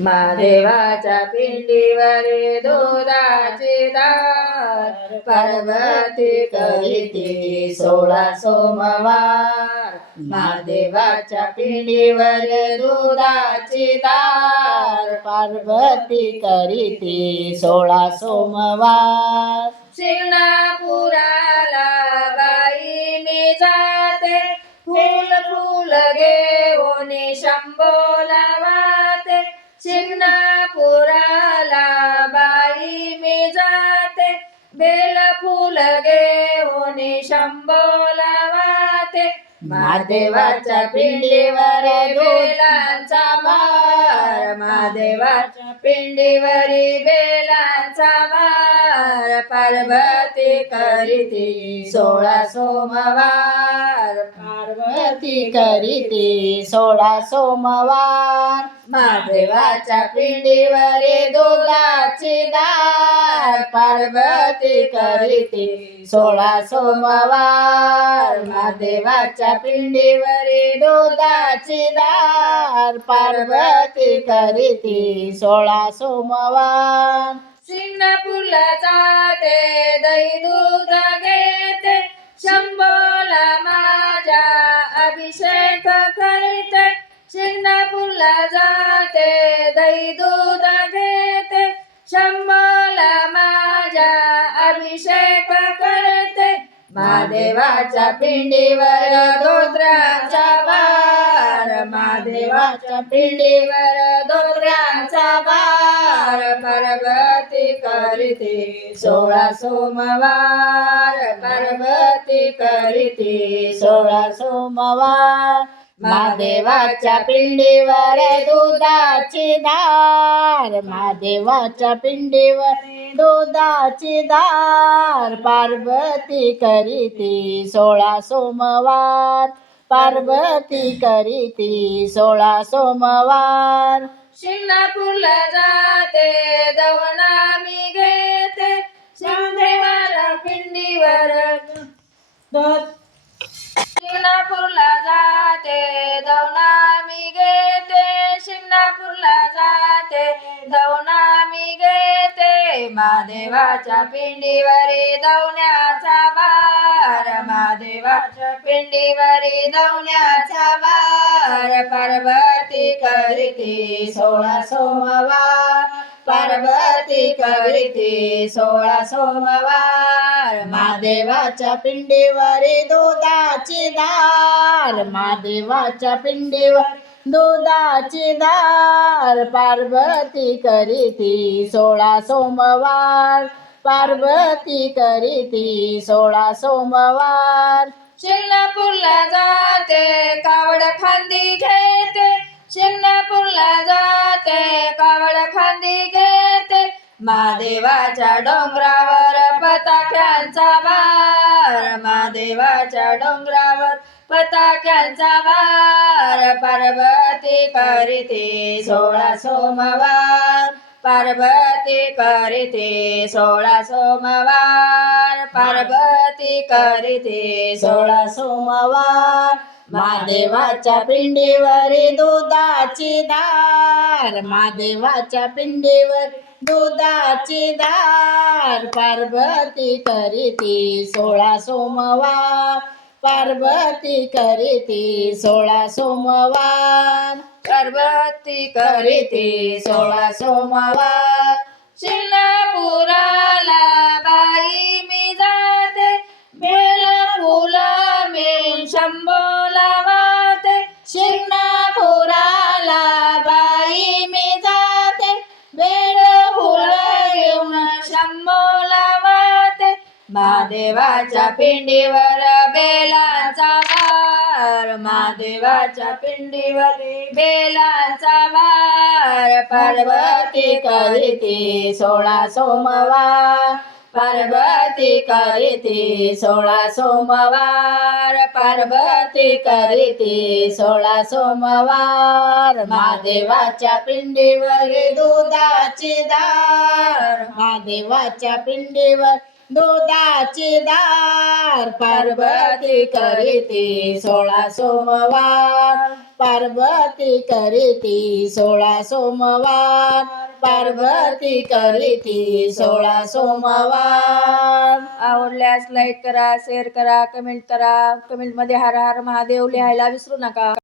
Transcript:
महादेवाच्या पिंडीवर दुधाची दार पार्वती करीती सोळा सोमवार. महादेवाच्या पिंडीवर दुधाची दार पार्वती करीती सोळा सोमवार. शिंगणापुराला शिंगणापुराला बाई मी जाते. बेल फुल घेऊन शंभोला वाते महादेवाच्या पिंडीवर बेलांचा महादेवाच्या पिंडीवरी बेलांचा पार्वती करीती सोळा सोमवार. पार्वती करीती सोळा सोमवार. महादेवाच्या पिंडीवरी दुधाची दार. पार्वती करीती सोळा सोमवार. महादेवाच्या पिंडीवरी दुधाची दार. पार्वती करीती सोळा सोमवार. जाते दही दूध घेते शंभोला माझ्या अभिषेक करते. शिंगणापूरला जाते दही दूध घेते शंभोला माझ्या अभिषेक करते. महादेवाच्या पिंडीवर दोत्राचा बार महादेवाच्या पिंडीवर दोत्राचा बरोबर पार्वती करते सोळा सोमवार पार्वती करते सोळा सोमवार महादेवाच्या पिंडीवर दुधाची धार महादेवाच्या पिंडीवर दुधाची धार पार्वती करीती सोळा सोमवार पार्वती करीती सोळा सोमवार. शिंगणापूरला जा महादेवाच्या पिंडीवरी दवण्याचा बार महादेवाच्या पिंडीवरी दवण्याचा बार पार्वती करीती सोळा सोमवार. पार्वती करीती सोळा सोमवार. महादेवाच्या पिंडीवरी दुधाची धार महादेवाच्या पिंडीवर दुधाची दार पार्वती करीती सोळा सोमवार. पार्वती करीती सोळा सोमवार. शिंगणापूरला जाते कावड खांदी घेते. शिंगणापूरला जाते कावड खांदी घेते. महादेवाच्या डोंगरावर पताक्यांचा बा महादेवाच्या डोंगरावर पताक्यांचा वार. पार्वती करीते सोळा सोमवार. पार्वती करीते सोळा सोमवार. पार्वती करीते सोळा सोमवार. महादेवाच्या पिंडीवरी दुधाची दार. महादेवाच्या पिंडीवर दुधाची दार पार्वती करीती सोळा सोमवार. पार्वती करीती सोळा सोमवार. पार्वती करीती सोळा सोमवार. शिंगणापुराला महादेवाच्या पिंडीवर बेलाचा वार. महादेवाच्या पिंडीवर बेलाचा वार. पार्वती करीती सोळा सोमवार. पार्वती करीती सोळा सोमवार. पार्वती करीती सोळा सोमवार. महादेवाच्या पिंडीवर दुधाची दार. महादेवाच्या पिंडीवर दुधाची दार पार्वती करीती सोळा सोमवार. पार्वती करीती सोळा सोमवार. पार्वती करीती सोळा सोमवार. आवडल्यास लाईक करा शेअर करा कमेंट करा. कमेंटमध्ये हर हर महादेव लिहायला विसरू नका.